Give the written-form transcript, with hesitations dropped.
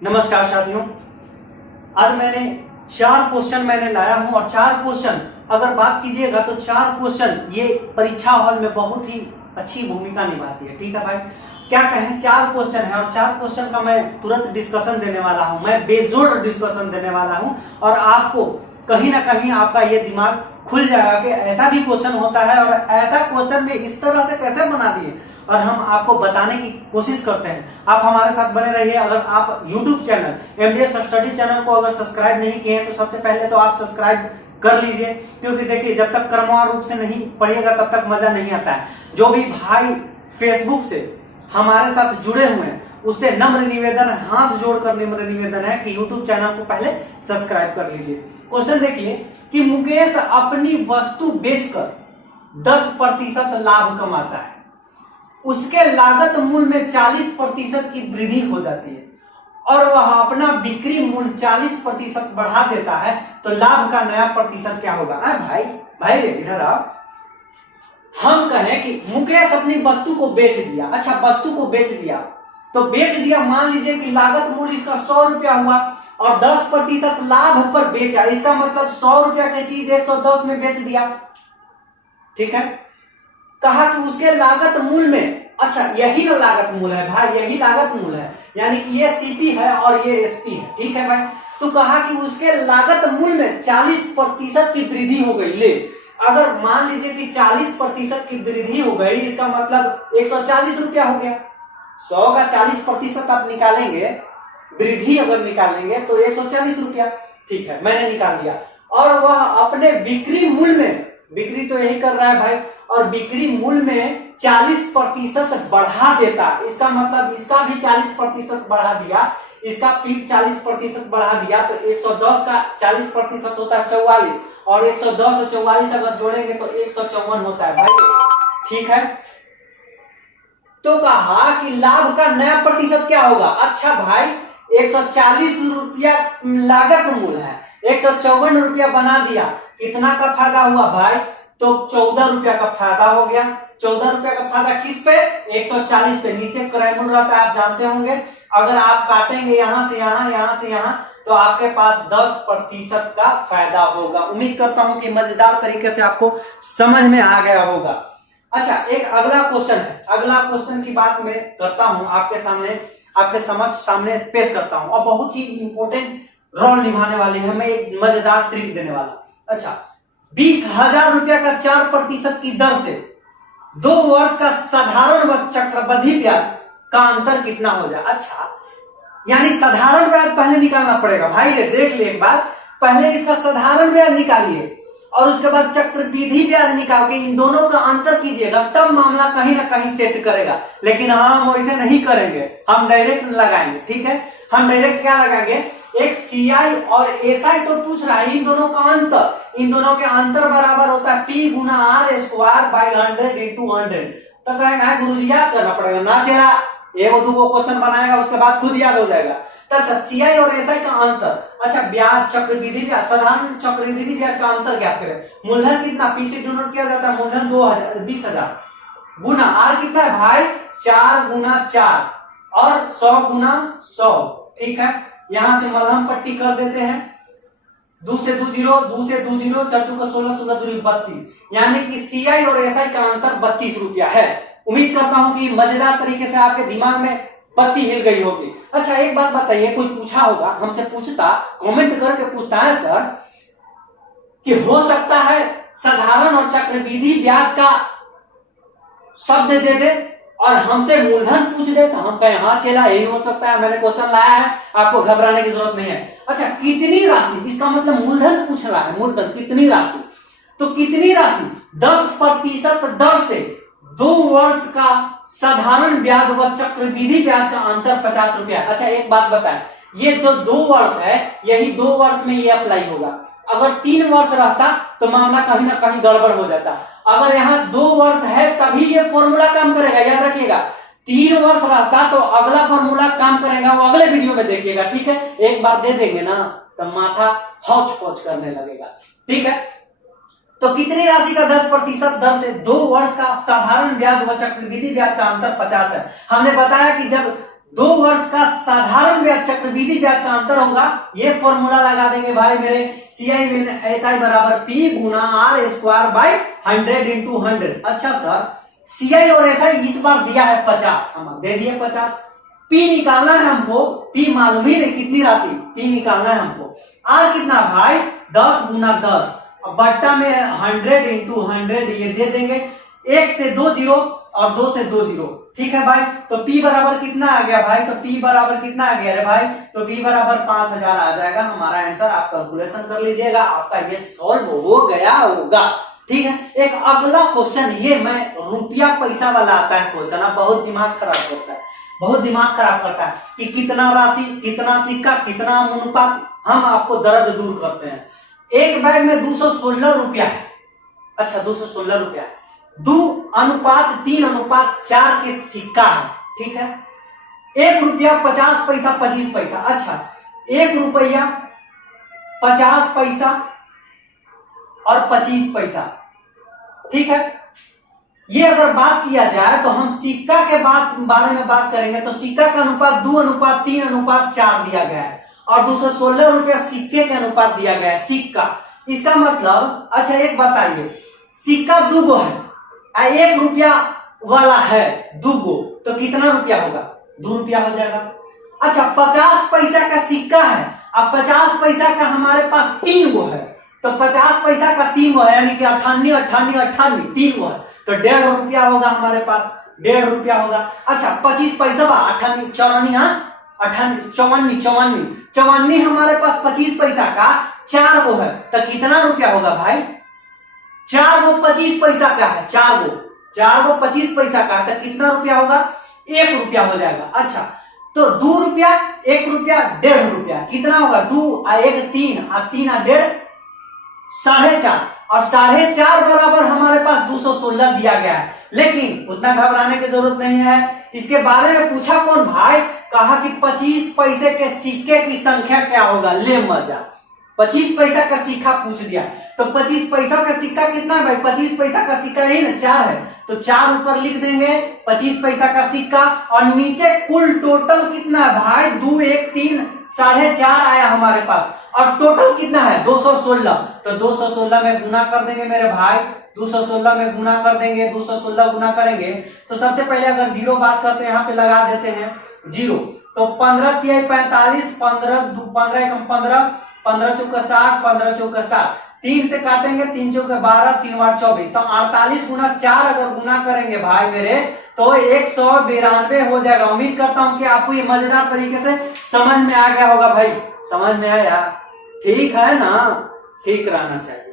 नमस्कार साथियों, आज मैंने 4 क्वेश्चन लाया हूं और 4 क्वेश्चन अगर बात कीजिएगा तो 4 क्वेश्चन ये परीक्षा हॉल में बहुत ही अच्छी भूमिका निभाती है। ठीक है भाई, क्या कहें, 4 क्वेश्चन है और 4 क्वेश्चन का मैं तुरंत डिस्कशन देने वाला हूं। मैं बेजोड़ डिस्कशन देने वाला हूं और आपको कहीं ना कहीं आपका ये दिमाग खुल जाएगा कि ऐसा भी क्वेश्चन होता है और ऐसा क्वेश्चन में इस तरह से कैसे बना दिए, और हम आपको बताने की कोशिश करते हैं। आप हमारे साथ बने रहिए। अगर आप YouTube channel MDS study channel को अगर सब्सक्राइब नहीं किए हैं तो सबसे पहले तो आप सब्सक्राइब कर लीजिए, क्योंकि देखिए जब तक क्रमवार रूप से नहीं पढ़िएगा तब तक मजा नहीं आता है। जो भी भाई फेसबुक से हमारे साथ जुड़े हुए हैं उससे नम्र निवेदन, हाथ जोड़कर नम्र निवेदन है कि YouTube चैनल को पहले सब्सक्राइब कर लीजिए। क्वेश्चन देखिए कि मुकेश अपनी वस्तु बेचकर 10% लाभ कमाता है, उसके लागत मूल्य में 40% की वृद्धि हो जाती है और वह अपना बिक्री मूल्य 40% बढ़ा देता है, तो लाभ का नया प्रतिशत क्या होगा? भाई भाई इधर आओ। हम कहें कि मुकेश अपनी वस्तु को बेच दिया। अच्छा, वस्तु को बेच दिया तो बेच दिया, मान लीजिए कि लागत मूल्य इसका 100 रुपया हुआ और 10% लाभ पर बेचा, इसका मतलब 100 रुपया की चीज 110 में बेच दिया। ठीक है, कहा कि उसके लागत मूल्य में, अच्छा यही ना लागत मूल्य है भाई, यही लागत मूल्य है, यानी कि ये सीपी है और ये एसपी है। ठीक है भाई, तो कहा कि उसके लागत मूल्य में 40% की वृद्धि हो गई। ले, अगर मान लीजिए कि 40% की वृद्धि हो गई, इसका मतलब 140 रुपया हो गया। 100 का 40% आप निकालेंगे, वृद्धि अगर निकालेंगे तो 140 रुपया। ठीक है, मैंने निकाल दिया। और वह अपने बिक्री मूल्य में, बिक्री तो यही कर रहा है भाई, और बिक्री मूल्य में 40% बढ़ा देता, इसका मतलब इसका भी 40% बढ़ा दिया, इसका भी 40% बढ़ा दिया, तो 110 का 40% होता है 44, और 110 और 44 अगर जोड़ेंगे तो 154 होता है भाई। ठीक है, तो कहा कि लाभ का नया प्रतिशत क्या होगा? अच्छा भाई, 140 रुपया लागत मूल्य है, 154 रुपया बना दिया, कितना का फायदा हुआ भाई? तो 14 रुपया का फायदा हो गया। 14 रुपया का फायदा किस पे? 140 पे। नीचे क्राइमूल रहता है, आप जानते होंगे। अगर आप काटेंगे यहां से यहां, यहां से यहां, तो आपके पास 10% का फायदा होगा। उम्मीद करता हूं कि मजेदार तरीके से आपको समझ में आ गया होगा। अच्छा, एक अगला क्वेश्चन है। अगला क्वेश्चन की बात मैं करता हूं आपके सामने, आपके सामने पेश करता हूं और बहुत ही इंपॉर्टेंट रोल निभाने वाली है। मैं एक मजेदार ट्रिक देने वाला। अच्छा, 20,000 रुपया का 4% की दर से 2 वर्ष का साधारण व चक्रवृद्धि ब्याज का अंतर कितना हो जाए? अच्छा, यानी साधारण ब्याज पहले निकालना पड़ेगा भाई। देख ले एक बार, पहले इसका साधारण ब्याज निकालिए और उसके बाद चक्रवृद्धि ब्याज निकाल के इन दोनों का अंतर कीजिएगा, तब मामला कहीं ना कहीं सेट करेगा। लेकिन हम वैसे नहीं करेंगे, हम डायरेक्ट लगाएंगे। ठीक है, हम डायरेक्ट क्या लगाएंगे? एक सीआई और एसआई तो पूछ रहा है, इन दोनों का अंतर, इन दोनों के अंतर बराबर होता है P Guna R square by 100 into 100। तो कहेंगे गुरुजी याद करना पड़ेगा ना, चला एगो दूगो क्वेश्चन बनाएगा उसके बाद खुद याद हो जाएगा। तो अच्छा, सीआई और एसआई का अंतर, अच्छा ब्याज चक्रवृद्धि ब्याज, साधारण चक्रवृद्धि ब्याज का अंतर क्या करें? मूलधन कितना P से डिनोट किया जाता है? मूलधन 20,000 गुना R कितना है भाई? 4 गुना 4 और 100 गुना 100। ठीक है, यहां से मलहम पट्टी कर देते हैं। 2 से 2 0, 2 से 2 0, 4 का 16, 16 दूरी 32, यानी कि सीआई और एसआई का अंतर 32 रुपया है। उम्मीद करता हूं कि मजेदार तरीके से आपके दिमाग में बत्ती हिल गई होगी। अच्छा, एक बात बताइए, कोई पूछा होगा, हमसे पूछता, कमेंट करके पूछता है सर कि हो सकता है साधारण और चक्रवृद्धि ब्याज का शब्द दे दे और हमसे मूलधन पूछ दे, तो हम कहें हाँ चला यही हो सकता है, मैंने क्वेश्चन लाया है, आपको घबराने की जरूरत नहीं है। अच्छा, कितनी राशि, इसका मतलब मूलधन पूछ रहा है, मूलधन कितनी राशि, तो कितनी राशि? 10% दर से 2 वर्ष का साधारण ब्याज व चक्रवृद्धि ब्याज का अंतर 50 रुपया। अच्छा, एक बात बताएं, ये तो 2 वर्ष है, यही 2 वर्ष में ये अप्लाई होगा। अगर 3 वर्ष रहता तो मामला कहीं ना कहीं गड़बड़ हो जाता। अगर यहाँ 2 वर्ष है तभी ये फॉर्मूला काम करेगा, याद रखिएगा। 3 वर्ष रहता तो अगला फॉर्मूला काम करेगा, वो अगले वीडियो में देखिएगा। ठीक है, एक बार दे देंगे ना तो माथा हौच पौच करने लगेगा। ठीक है, तो कितनी राशि का 10% दर से 2 वर्ष का साधारण ब्याज व चक्रवृद्धि ब्याज का अंतर 50 है। हमने बताया कि जब 2 वर्ष का साधारण ब्याज चक्रवृद्धि ब्याज का अंतर होगा। ये फॉर्मूला लगा देंगे भाई मेरे, CI बराबर P Guna R square by 100 into 100। अच्छा सर, CI और SI इस बार दिया है 50, हम दे दिए 50। P निकालना है हमको, P मालूम ही नहीं कितनी राशि, P निकालना है हमको। R कितना भाई 10 गुना 10 बट्टा में 100 इंटू 100 ये दे देंगे। 1 से 2 जीरो और 2 से 2 जीरो, ठीक है भाई। तो P बराबर कितना आ गया भाई, तो P बराबर कितना आ गया रे भाई, तो P बराबर 5000 आ जाएगा हमारा आंसर। आप कैलकुलेशन कर लीजिएगा, आपका ये सॉल्व हो गया होगा, ठीक है। एक अगला क्वेश्चन, ये मैं रुपया पैसा वाला आता है क्वेश्चन, अब बहुत दिमाग खराब करता है, बहुत दिमाग खराब करता है कि कितना राशि, कितना सिक्का, कितना अनुपात। हम आपको दर्द दूर करते हैं। एक बैग में 216 रुपया है। अच्छा 216 रुपया है, 2:3:4 के सिक्का है, ठीक है। 1 रुपया 50 पैसा 25 पैसा। अच्छा 1 रुपया 50 पैसा और 25 पैसा, ठीक है। ये अगर बात किया जाए तो हम सिक्का के बारे में बात करेंगे तो सिक्का का अनुपात 2:3:4 दिया गया है और 216 रुपया सिक्के के अनुपात दिया गया है, सिक्का। इसका मतलब, अच्छा एक बताइए, सिक्का 2 गो है, 1 रुपया वाला है 2 गो, तो कितना रुपया होगा, 2 रुपया हो जाएगा। अच्छा 50 पैसा का सिक्का है, अब 50 पैसा का हमारे पास 3 गो है, तो 50 पैसा का 3 गो है, यानी कि 98 98 98 3 गो है, तो 1.5 रुपया होगा हमारे पास, 1.5 रुपया होगा। अच्छा 25 पैसा 58 54, हाँ 54 54 हमारे पास 25 पैसा का 4 गो है, तो कितना रुपया होगा भाई, 4 गो 25 पैसा का है, 4 गो 25 पैसा का, तो कितना रुपया होगा, 1 रुपया हो जाएगा। अच्छा तो 2 रुपया 1 रुपया 1.5 रुपया, कितना होगा, 2 और 1 3 और 3 और 1.5 4.5, और 4.5 बराबर हमारे पास 216 दिया गया है। लेकिन उतना घबराने की जरूरत नहीं है, इसके बारे में पूछा कौन भाई, कहा कि 25 पैसे के सिक्के की संख्या क्या होगा, ले मजा, 25 पैसा का सिक्का पूछ दिया, तो 25 पैसा का सिक्का कितना है भाई, 25 पैसा का सिक्का यही ना 4 है, तो 4 ऊपर लिख देंगे 25 पैसा का सिक्का, और नीचे कुल टोटल कितना है भाई, 2 1 3 4.5 आया हमारे पास, और टोटल कितना है 216, तो 216 में गुना कर देंगे मेरे भाई, 216 में गुना कर देंगे, 216 गुना करेंगे तो सबसे पहले अगर जीरो बात करते हैं, यहाँ पे लगा देते हैं जीरो, तो 15 3 45 15 15 1 15 15 चौका 60 15 चौका 60, 3 से काटेंगे 3 चौका 12 3 8 24, तो 48 गुना 4 अगर गुना करेंगे भाई मेरे तो 192 हो जाएगा। उम्मीद करता हूं कि आपको ये मजेदार तरीके से समझ में आ गया होगा भाई, समझ में आया, ठीक है ना, ठीक रहना चाहिए।